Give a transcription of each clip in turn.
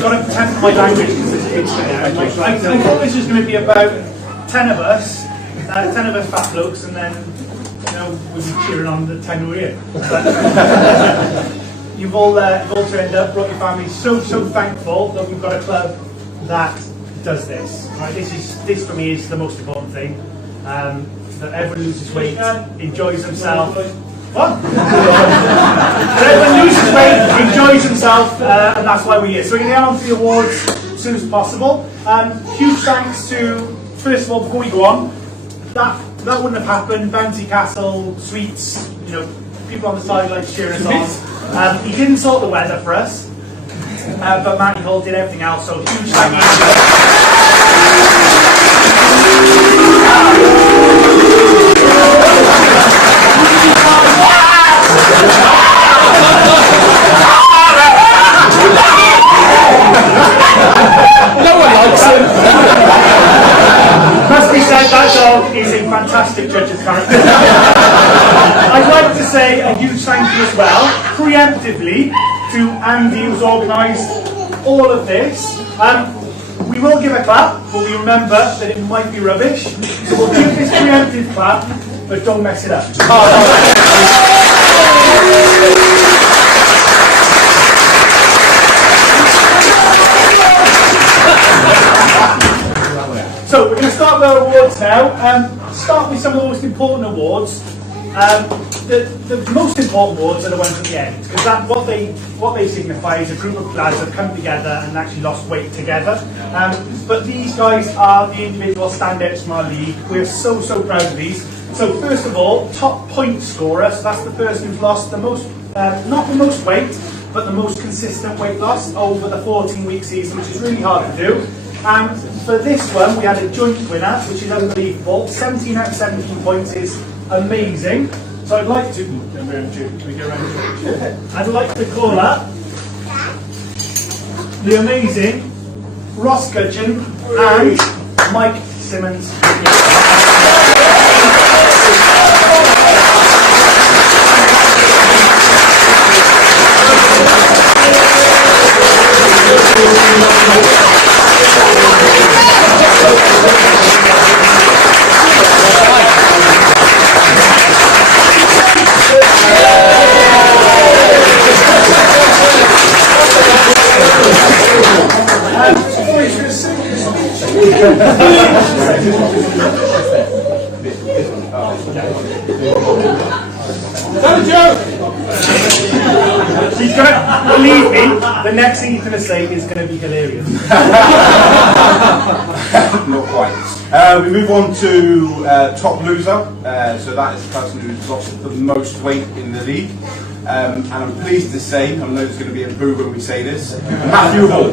Got to pretend my language because I thought this was going to be about 10 of us, 10 of us fat blokes, and then we'll be cheering on the 10 who are here. You've all turned up, brought your families. So thankful that we've got a club that does this. Right, this for me is the most important thing. That everyone loses weight, enjoys himself. What? Everyone loses weight, enjoys himself, and that's why we're here. So we're going to get on to the awards as soon as possible. Huge thanks to, first of all, before we go on, that wouldn't have happened. Bouncy Castle, sweets, people on the sidelines cheering us on. He didn't sort the weather for us, but Matty Hall did everything else. So huge thank you. No one likes him. Must be said, that dog is a fantastic judge's character. I'd like to say a huge thank you as well, preemptively, to Andy who's organised all of this. We will give a clap, but we remember that it might be rubbish, so we'll give this preemptive clap, but don't mess it up. So we're going to start with our awards now. Start with some of the most important awards. The most important awards are the ones at the end, because what they signify is a group of lads that have come together and actually lost weight together. But these guys are the individual standouts from our league. We're so proud of these. So first of all, top point scorer. So that's the person who's lost the most, not the most weight, but the most consistent weight loss over the 14-week season, which is really hard to do. And for this one, we had a joint winner, which is unbelievable. 17 out of 17 points is amazing. So I'd like to, I'd like to call up the amazing Ross Gudgeon and Mike Simmons. He's gonna, believe me, the next thing he's going to say is going to be hilarious. Not quite. We move on to top loser. So that is the person who's lost the most weight in the league. And I'm pleased to say, I know there's going to be a boo when we say this, Matthew Hall.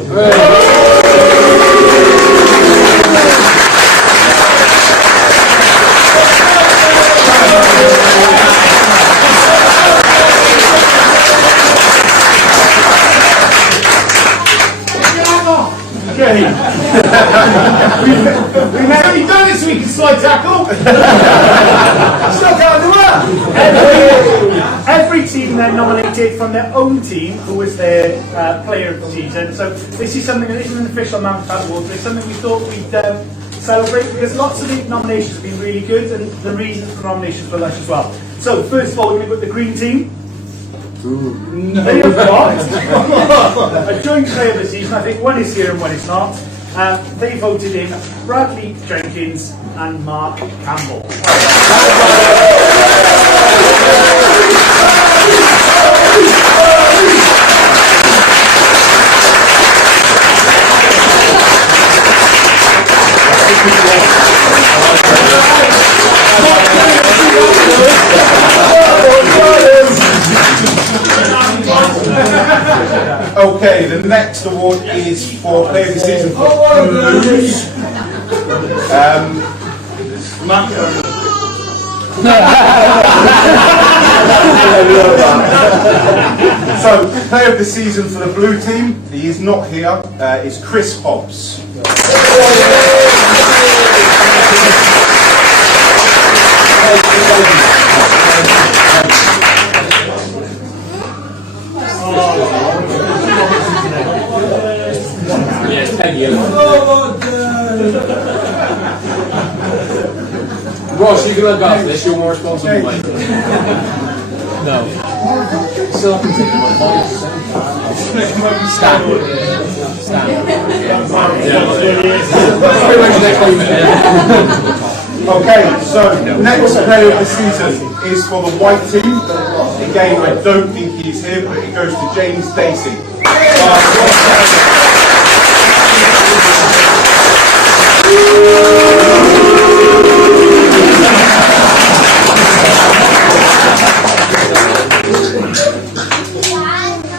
We've only done it so we can slide tackle. Still can't do that. Every team then nominated from their own team who was their player of the season. So this is something, this is an official MANvFAT award, but it's something we thought we'd celebrate because lots of the nominations have been really good and the reasons for nominations were lush as well. So first of all, we're going to put the green team. They have got a joint player of the season. I think one is here and one is not. They voted in Bradley Jenkins and Mark Campbell. Okay, the next award is for player of the season for Blues. So, player of the season for the blue team, he is not here, is Chris Hobbs. Yes, 10 years. Ross, you can look after this, you're more responsible, mate. No. Still continue my voice. Stand. Okay, so next player of the season is for the white team. Again, I don't think he's here, but it goes to James Dacey.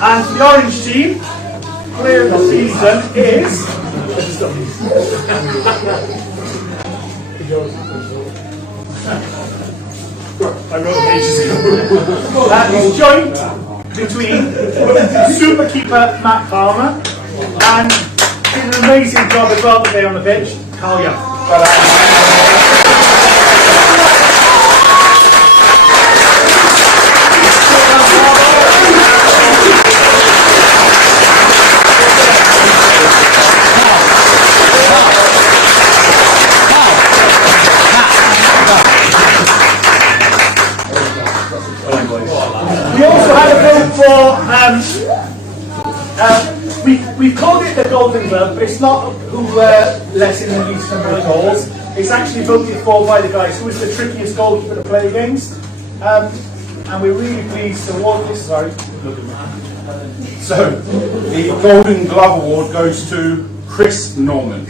And for the orange team, player of the season is... I wrote it ages ago. That is joint between super keeper Matt Palmer and did an amazing job as well today on the pitch, Carl Young. We also had a vote for, we've called it the Golden Glove, but it's not who lets in the least number of goals. It's actually voted for by the guys who was the trickiest goalkeeper to play against. And we're really pleased to award this. Sorry, look at me. So, the Golden Glove Award goes to Chris Norman.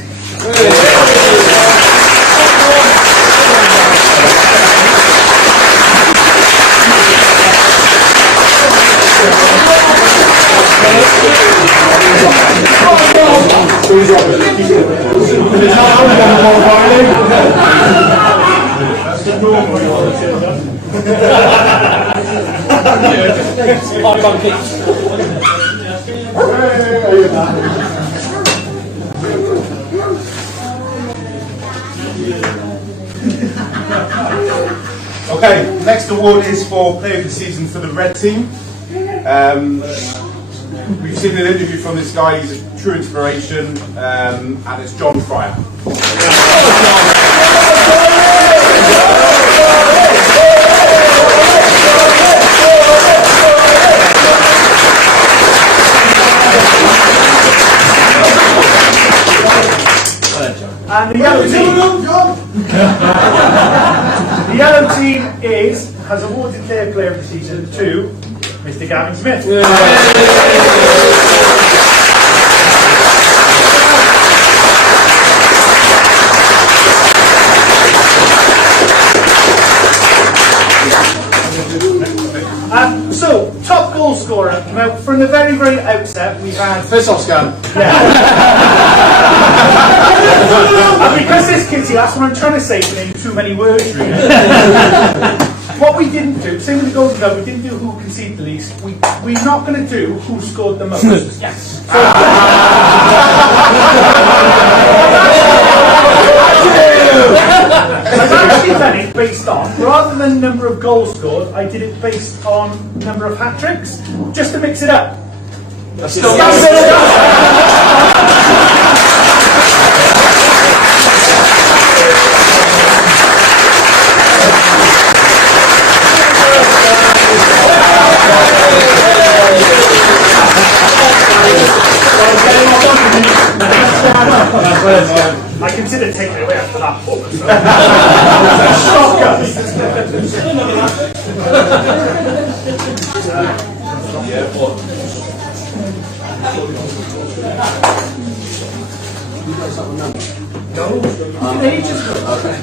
Okay, next award is for player of the season for the red team. We've seen an interview from this guy, he's a true inspiration, and it's John Fryer. And the yellow team, has awarded their player of the season to Mr. Gavin Smith. So, top goal scorer. Now, from the very, very outset, we've had... Piss off, Scan. And because this kitty, that's what I'm trying to say, in too many words, really. What we didn't do, same with the Golden Glove, we didn't do who conceded the least. We're not going to do who scored the most. Yes. So, I've actually done it based on, rather than number of goals scored, I did it based on number of hat-tricks, just to mix it up. I consider taking it away after that book. So. No, ages ago. Okay.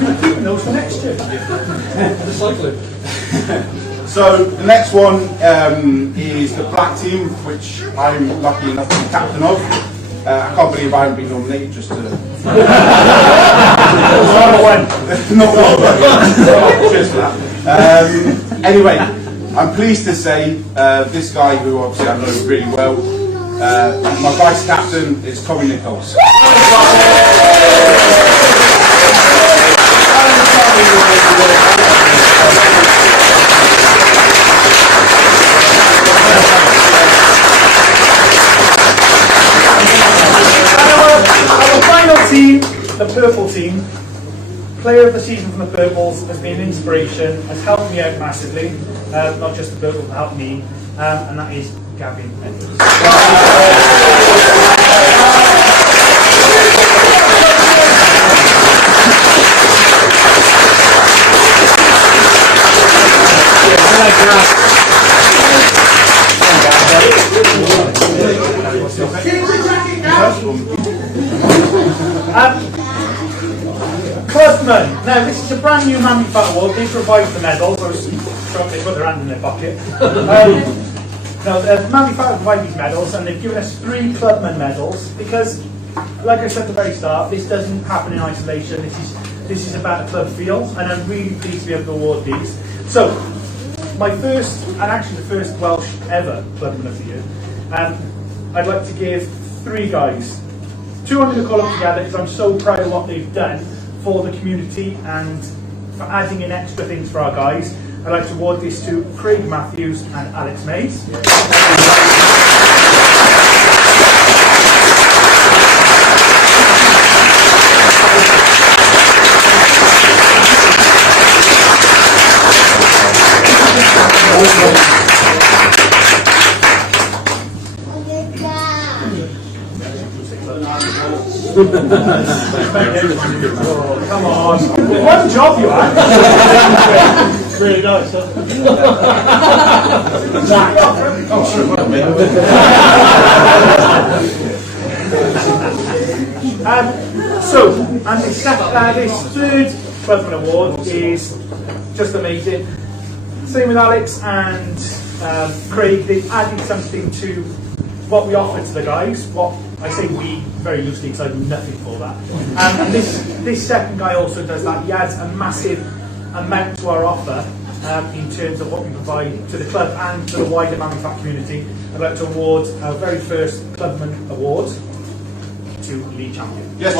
We're keeping those for next year. Recycling. So the next one is the black team, which I'm lucky enough to be captain of. I can't believe I haven't been nominated just to... Not one. Not one. Cheers for that. Anyway, I'm pleased to say this guy, who obviously I know really well, my vice captain is Tommy Nichols. Our final team, the purple team, player of the season from the purples, has been an inspiration, has helped me out massively, not just the purple, but helped me, and that is Gavin Edwards. Clubman. Now this is a brand new MANvFAT award. They provide the medals. I was shocked they put their hand in their pocket. Now MANvFAT provide these medals, and they've given us 3 Clubman medals because, like I said at the very start, this doesn't happen in isolation. This is about a club feel, and I'm really pleased to be able to award these. So, my first, and actually the first Welsh ever Clubman of the Year, I'd like to give 3 guys. 2 I'm going to call up together because I'm so proud of what they've done for the community and for adding in extra things for our guys. I'd like to award this to Craig Matthews and Alex Mays. Come on. One job you had. Really nice, huh? And this third Clubman Award is just amazing. Same with Alex and Craig. They've added something to what we offer to the guys. What I say we very loosely because I do nothing for that. And this second guy also does that. He adds a massive amount to our offer in terms of what we provide to the club and to the wider MANvFAT community. I'd like to award our very first Clubman Award to Lee Champion. Yes,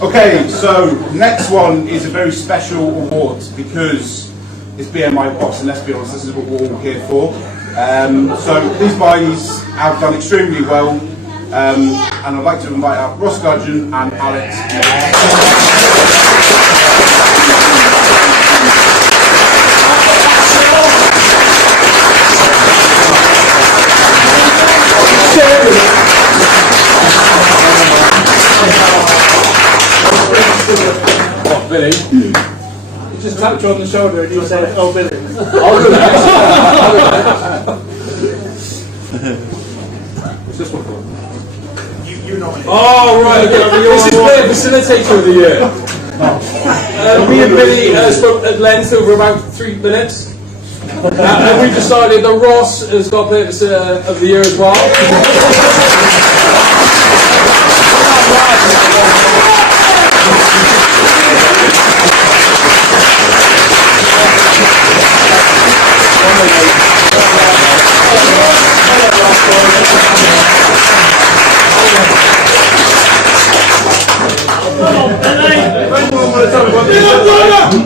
Okay, so next one is a very special award because it's being my boss, and let's be honest, this is what we're all here for. So these guys have done extremely well, and I'd like to invite out Ross Gudgeon and Alex. What, Billy? You just tapped you on the shoulder and you said, "Oh, Billy." I'll do that. What's this one for? You nominate. Oh, right, okay. This is Player Facilitator of the Year. Me and Billy spoke at length over about 3 minutes. And we've decided that Ross has got Player of the Year as well.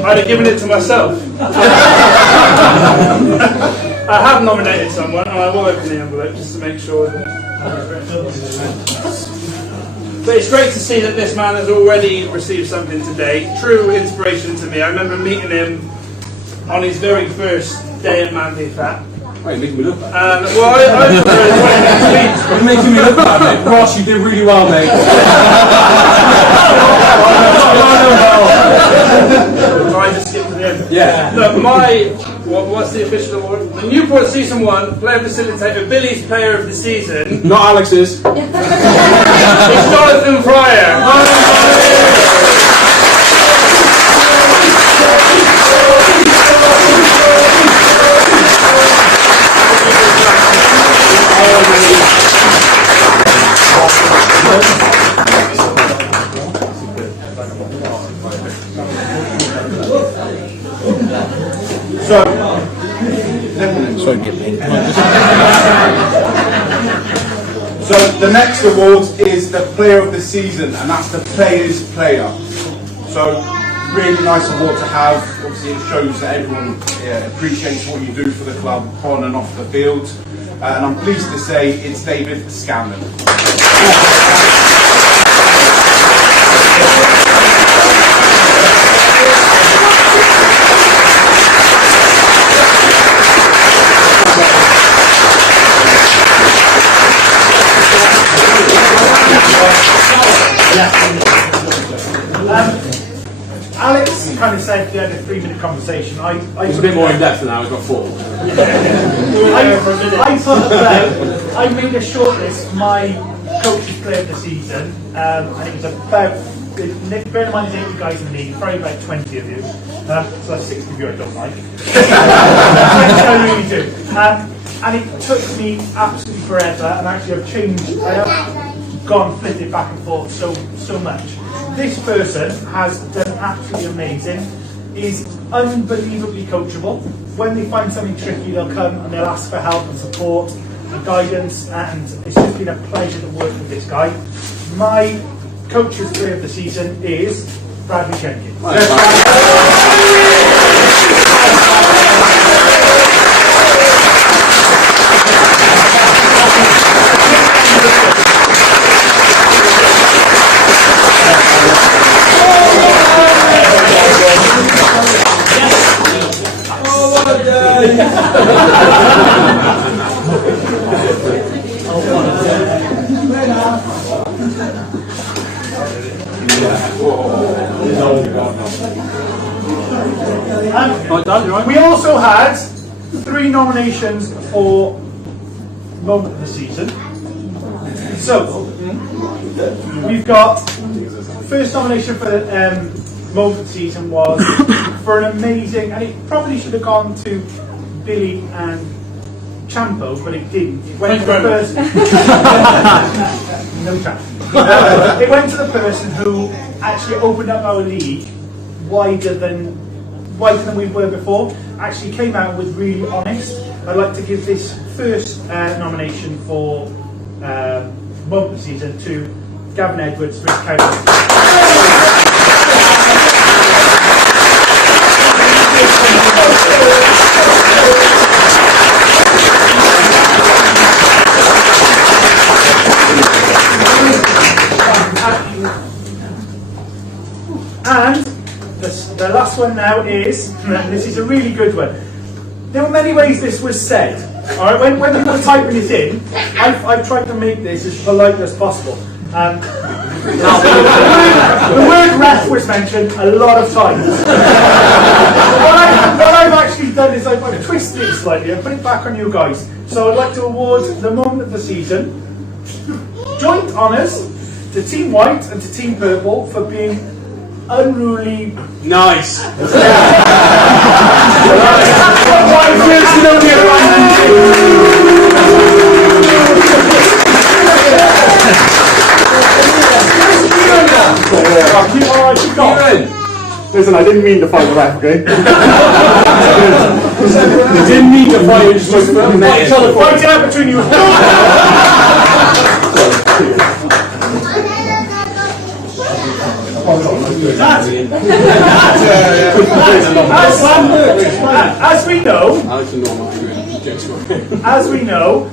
I'd have given it to myself. I have nominated someone, and I will open the envelope just to make sure that. But it's great to see that this man has already received something today. True inspiration to me. I remember meeting him on his very first day at MANvFAT. Wait, you're making me look bad. Well, You're making me look bad, mate. Ross, you did really well, mate. Yeah. Look, what's the official award? The Newport Season 1 Player Facilitator, Billy's Player of the Season, Not Alex's. is Jonathan Fryer. So the next award is the Player of the Season, and that's the Player's Player. So really nice award to have. Obviously it shows that everyone appreciates what you do for the club on and off the field. And I'm pleased to say it's David Scanlon. Alex kind of said we had a 3-minute conversation. It's a bit more in depth now, it's got 4. I thought about, I made a short list of my coaches player of the season, and it was about, bear in mind there's 80 guys in the league, probably about 20 of you, so that's 60 of you I don't like. I really do. And it took me absolutely forever, and actually I've changed, I have gone flipped it back and forth so much. This person has done absolutely amazing. Is unbelievably coachable. When they find something tricky, they'll come and they'll ask for help and support and guidance, and it's just been a pleasure to work with this guy. My coach's player of the season is Bradley Jenkins. We also had 3 nominations for Moment of the Season. So, we've got first nomination for Moment of the Season was for an amazing, and it probably should have gone to Billy and Champo, but it didn't. It went to the person. No chance. It went to the person who actually opened up our league wider than we were before. Actually came out and was really honest. I'd like to give this first nomination for Moment of the Season to Gavin Edwards for his Cowboys. And the last one now is, and this is a really good one. There were many ways this was said. All right, when people were typing it in, I've tried to make this as polite as possible. The word ref was mentioned a lot of times. What I've actually done is I've twisted it slightly and put it back on you guys. So I'd like to award the Moment of the Season joint honours to Team White and to Team Purple for being unruly. Nice. Listen, I didn't mean to fight the ref, okay? You didn't need to fight, you just fight each other. Fight it out between you. As we know,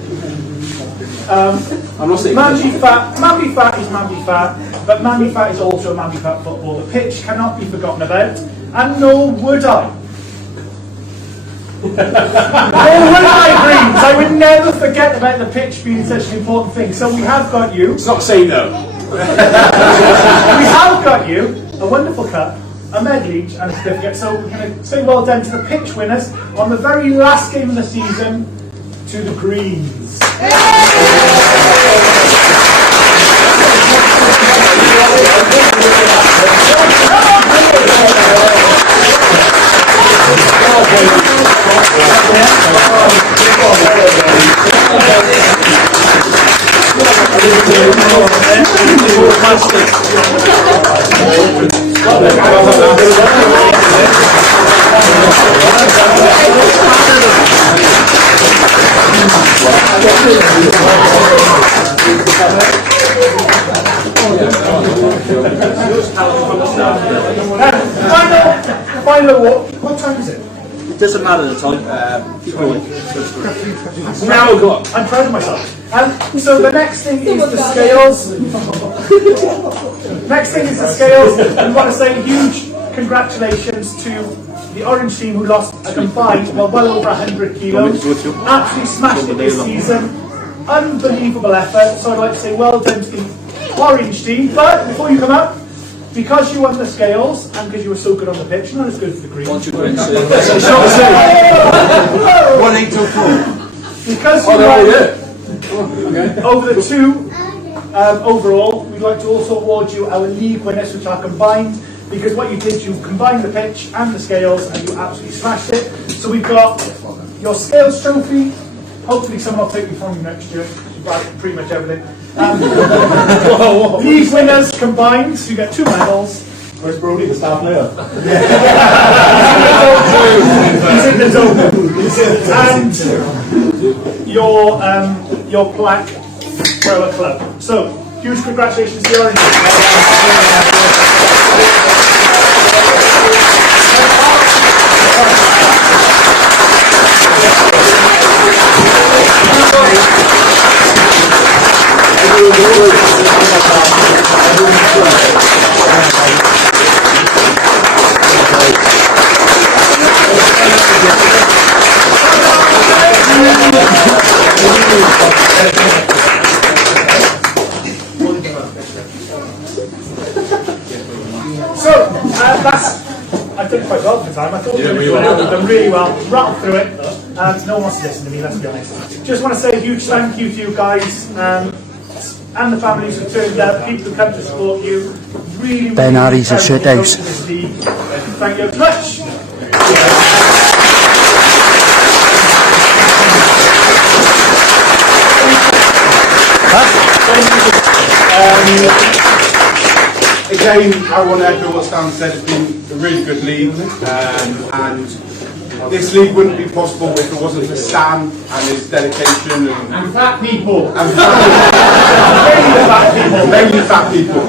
I'm not saying MANvFAT is MANvFAT, but MANvFAT is also MANvFAT football. The pitch cannot be forgotten about, and nor would I. I would never forget about the pitch being such an important thing. So we have got you. It's not saying no. We have got you a wonderful cup a medal each and a certificate. So we're going to say well done to the pitch winners on the very last game of the season, to the Greens. Final award. What time is it? It doesn't matter the time. Now we've got. I'm proud of myself. So the next thing is the scales. Next thing is the scales. I want to say huge congratulations to the Orange team who lost a combined well over 100 kilos. Absolutely smashed it this season. Unbelievable effort. So I'd like to say well done to the Orange team. But before you come up, because you won the scales and because you were so good on the pitch, not as good as the Greens. 1, 2, 3. It's not the same. 1, 8 till 4. Because you won over the two overall, we'd like to also award you our league winners, which are combined. Because what you did, you combined the pitch and the scales, and you absolutely smashed it. So we've got your scales trophy. Hopefully, someone will take you from you next year. You've got pretty much everything. League winners combined, so you get 2 medals. Where's Brody, the star player? He's in the zone. And your plaque for our club. So, huge congratulations to the Orange team. So, I did quite well for time. I thought we were done really well, rattled through it. No one wants to listen to me, let's be honest. Just want to say a huge thank you to you guys and the families who turned up, people who come to support you. Really, Ben Harry's a shit house. Thank you very much. Again, I want to echo what Stan said. It's been a really good league, and this league wouldn't be possible if it wasn't for Stan and his dedication And fat people. and Mainly fat people. mainly fat people.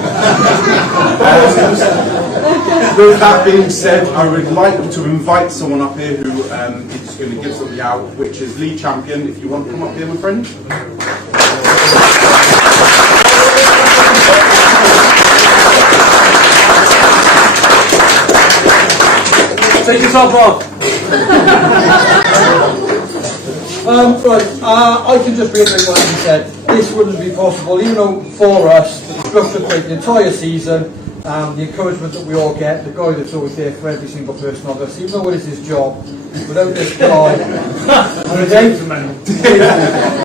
With that being said, I would like to invite someone up here who is going to give something out, which is league champion. If you want to come up here, my friend. Take yourself off. I can just reiterate what he said. This wouldn't be possible, even though for us, the structure played the entire season, the encouragement that we all get, the guy that's always there for every single person on us, even though it is his job, without this guy,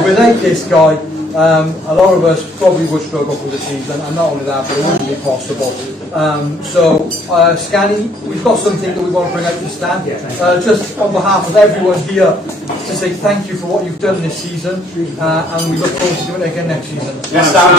without this guy, a lot of us probably would struggle for the season, and not only that, but it wouldn't be possible. Scanny, we've got something that we want to bring out to Stan. Just on behalf of everyone here, to say thank you for what you've done this season, and we look forward to doing it again next season. Yes, Stan.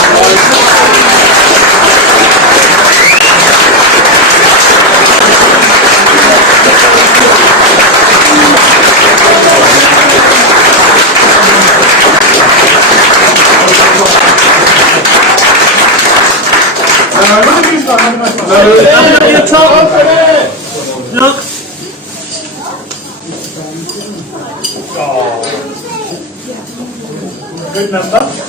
Look. Good number.